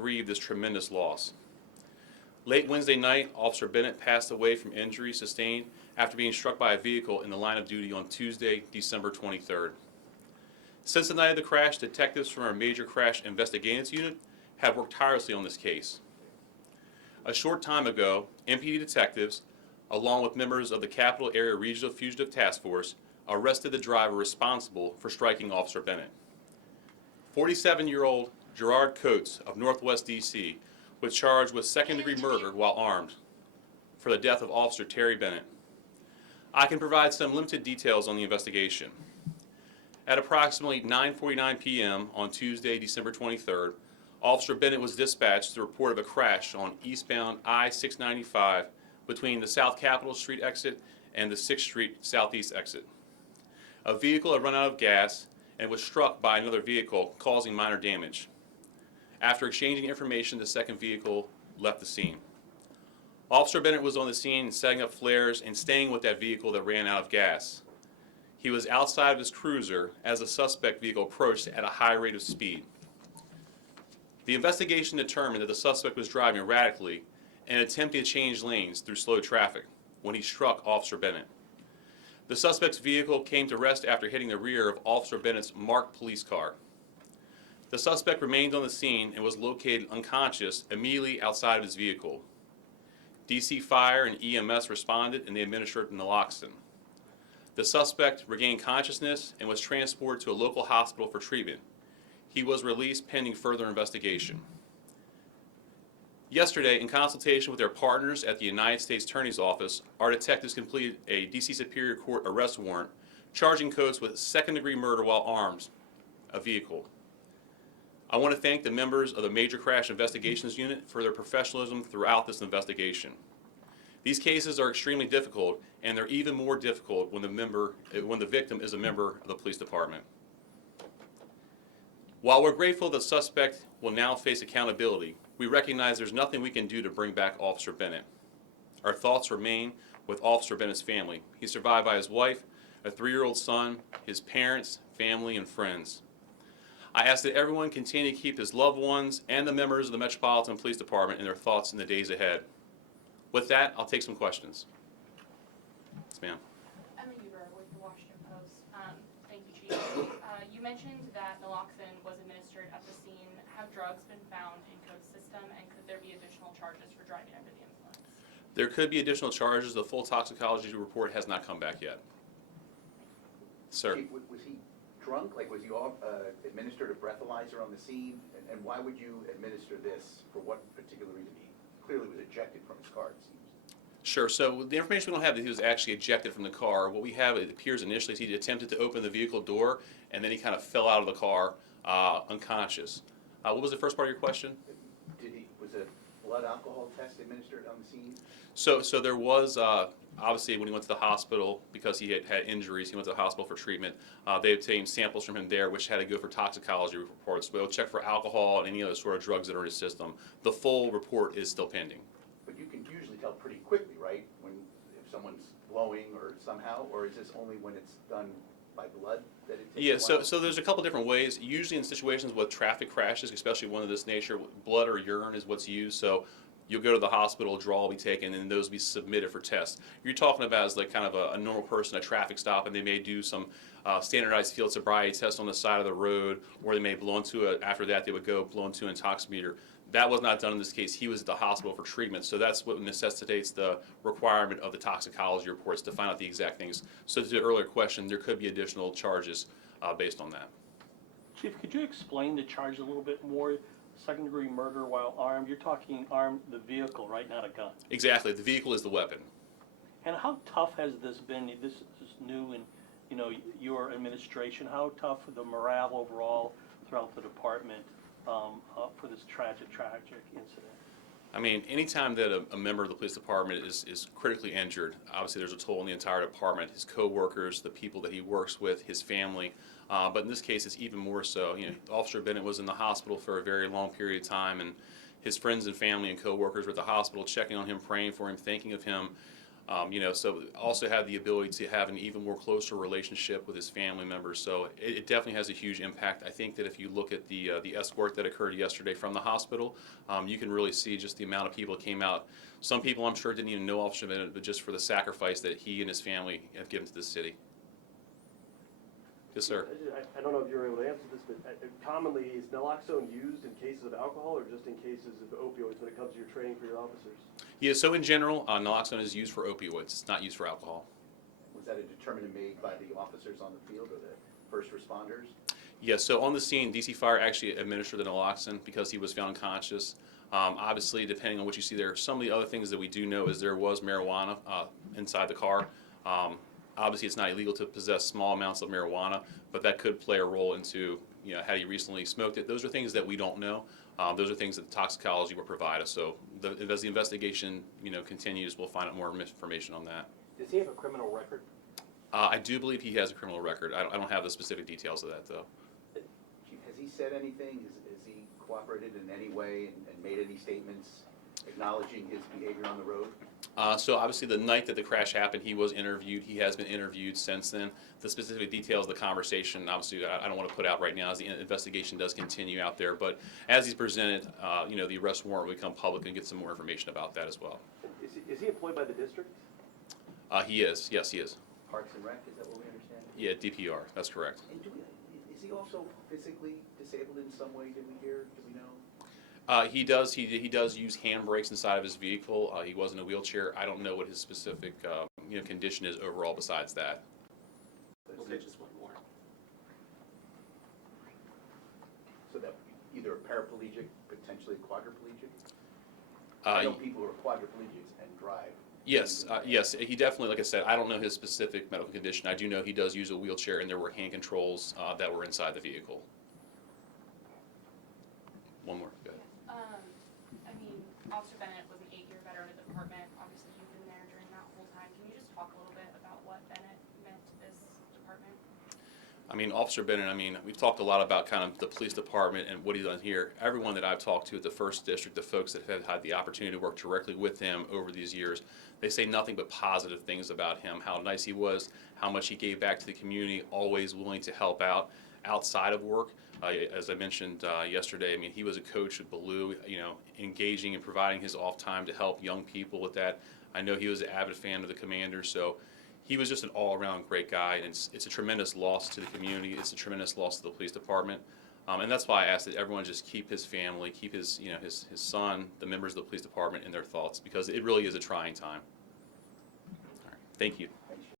grieve this tremendous loss. Late Wednesday night, Officer Bennett passed away from injuries sustained after being struck by a vehicle in the line of duty on Tuesday, December 23rd. Since the night of the crash, detectives from our Major Crash Investigations Unit have worked tirelessly on this case. A short time ago, MPD detectives, along with members of the Capital Area Regional Fugitive Task Force, arrested the driver responsible for striking Officer Bennett. 47-year-old Jerrold Coates of Northwest D.C. was charged with second-degree murder while armed for the death of Officer Terry Bennett. I can provide some limited details on the investigation. At approximately 9:49 p.m. on Tuesday, December 23rd, Officer Bennett was dispatched to report of a crash on eastbound I-695 between the South Capitol Street exit and the 6th Street Southeast exit. A vehicle had run out of gas and was struck by another vehicle, causing minor damage. After exchanging information, the second vehicle left the scene. Officer Bennett was on the scene setting up flares and staying with that vehicle that ran out of gas. He was outside of his cruiser as the suspect vehicle approached at a high rate of speed. The investigation determined that the suspect was driving erratically and attempting to change lanes through slow traffic when he struck Officer Bennett. The suspect's vehicle came to rest after hitting the rear of Officer Bennett's marked police car. The suspect remained on the scene and was located unconscious immediately outside of his vehicle. DC Fire and EMS responded and they administered naloxone. The suspect regained consciousness and was transported to a local hospital for treatment. He was released pending further investigation. Yesterday, in consultation with their partners at the United States Attorney's Office, our detectives completed a DC Superior Court arrest warrant charging Coates with second-degree murder while armed a vehicle. I want to thank the members of the Major Crash Investigations Unit for their professionalism throughout this investigation. These cases are extremely difficult, and they're even more difficult when the victim is a member of the police department. While we're grateful the suspect will now face accountability, we recognize there's nothing we can do to bring back Officer Bennett. Our thoughts remain with Officer Bennett's family. He's survived by his wife, a 3-year-old son, his parents, family, and friends. I ask that everyone continue to keep his loved ones and the members of the Metropolitan Police Department in their thoughts in the days ahead. With that, I'll take some questions. Yes, ma'am. Emma Huber with the Washington Post. Thank you, Chief. You mentioned that naloxone was administered at the scene. Have drugs been found in Coates' system, and could there be additional charges for driving under the influence? There could be additional charges. The full toxicology report has not come back yet. Sir. Chief, was he drunk? Like, was you administered a breathalyzer on the scene? And why would you administer this? For what particular reason? He clearly was ejected from his car, it seems. Sure. So the information we don't have that he was actually ejected from the car. What we have, it appears initially, is he attempted to open the vehicle door, and then he kind of fell out of the car unconscious. What was the first part of your question? Was a blood alcohol test administered on the scene? So there was, obviously, when he went to the hospital, because he had injuries, he went to the hospital for treatment. They obtained samples from him there, which had to go for toxicology reports. They'll check for alcohol and any other sort of drugs that are in his system. The full report is still pending. But you can usually tell pretty quickly, right, if someone's blowing or somehow, or is this only when it's done by blood that it takes a while? So there's a couple different ways. Usually in situations with traffic crashes, especially one of this nature, blood or urine is what's used. So you'll go to the hospital, a draw will be taken, and those will be submitted for tests. You're talking about as like kind of a normal person, a traffic stop, and they may do some standardized field sobriety test on the side of the road, or they may blow into it. After that, they would go blow into an intoximeter. That was not done in this case. He was at the hospital for treatment, so that's what necessitates the requirement of the toxicology reports to find out the exact things. So to the earlier question, there could be additional charges based on that. Chief, could you explain the charge a little bit more? Second-degree murder while armed. You're talking armed the vehicle, right? Not a gun. Exactly. The vehicle is the weapon. And how tough has this been? This is new in, your administration. How tough for the morale overall throughout the department for this tragic incident? I mean, anytime that a member of the police department is critically injured, obviously there's a toll on the entire department, his co-workers, the people that he works with, his family. But in this case, it's even more so. Officer Bennett was in the hospital for a very long period of time, and his friends and family and co-workers were at the hospital checking on him, praying for him, thinking of him. So also had the ability to have an even more closer relationship with his family members. So it definitely has a huge impact. I think that if you look at the escort that occurred yesterday from the hospital, you can really see just the amount of people that came out. Some people I'm sure didn't even know Officer Bennett, but just for the sacrifice that he and his family have given to the city. Yes, sir. I don't know if you're able to answer this, but commonly is naloxone used in cases of alcohol or just in cases of opioids when it comes to your training for your officers? Yeah, so in general, naloxone is used for opioids. It's not used for alcohol. Was that a determination made by the officers on the field or the first responders? Yes, so on the scene, DC Fire actually administered the naloxone because he was found unconscious. Obviously, depending on what you see there, some of the other things that we do know is there was marijuana inside the car. Obviously, it's not illegal to possess small amounts of marijuana, but that could play a role into had he recently smoked it. Those are things that we don't know. Those are things that the toxicology will provide us. So as the investigation continues, we'll find out more information on that. Does he have a criminal record? I do believe he has a criminal record. I don't have the specific details of that, though. Chief, has he said anything? Has he cooperated in any way and made any statements acknowledging his behavior on the road? So obviously the night that the crash happened, he was interviewed. He has been interviewed since then. The specific details of the conversation, obviously, I don't want to put out right now as the investigation does continue out there. But as he's presented, the arrest warrant will become public and get some more information about that as well. Is he employed by the district? He is. Yes, he is. Parks and Rec, is that what we understand? Yeah, DPR. That's correct. And is he also physically disabled in some way, did we hear, do we know? He does use handbrakes inside of his vehicle. He was in a wheelchair. I don't know what his specific condition is overall besides that. We'll take just one more. So that would be either a paraplegic, potentially quadriplegic? I know people who are quadriplegics and drive. Yes, yes, he definitely, like I said, I don't know his specific medical condition. I do know he does use a wheelchair, and there were hand controls that were inside the vehicle. One more, go ahead. Officer Bennett was an 8-year veteran of the department. Obviously, you've been there during that whole time. Can you just talk a little bit about what Bennett meant to this department? Officer Bennett, we've talked a lot about kind of the police department and what he's done here. Everyone that I've talked to at the 1st District, the folks that have had the opportunity to work directly with him over these years, they say nothing but positive things about him, how nice he was, how much he gave back to the community, always willing to help out outside of work. As I mentioned yesterday, he was a coach at Ballou, engaging and providing his off time to help young people with that. I know he was an avid fan of the Commanders, so he was just an all-around great guy, and it's a tremendous loss to the community. It's a tremendous loss to the police department, and that's why I asked that everyone just keep his family, keep his son, the members of the police department in their thoughts, because it really is a trying time. All right. Thank you.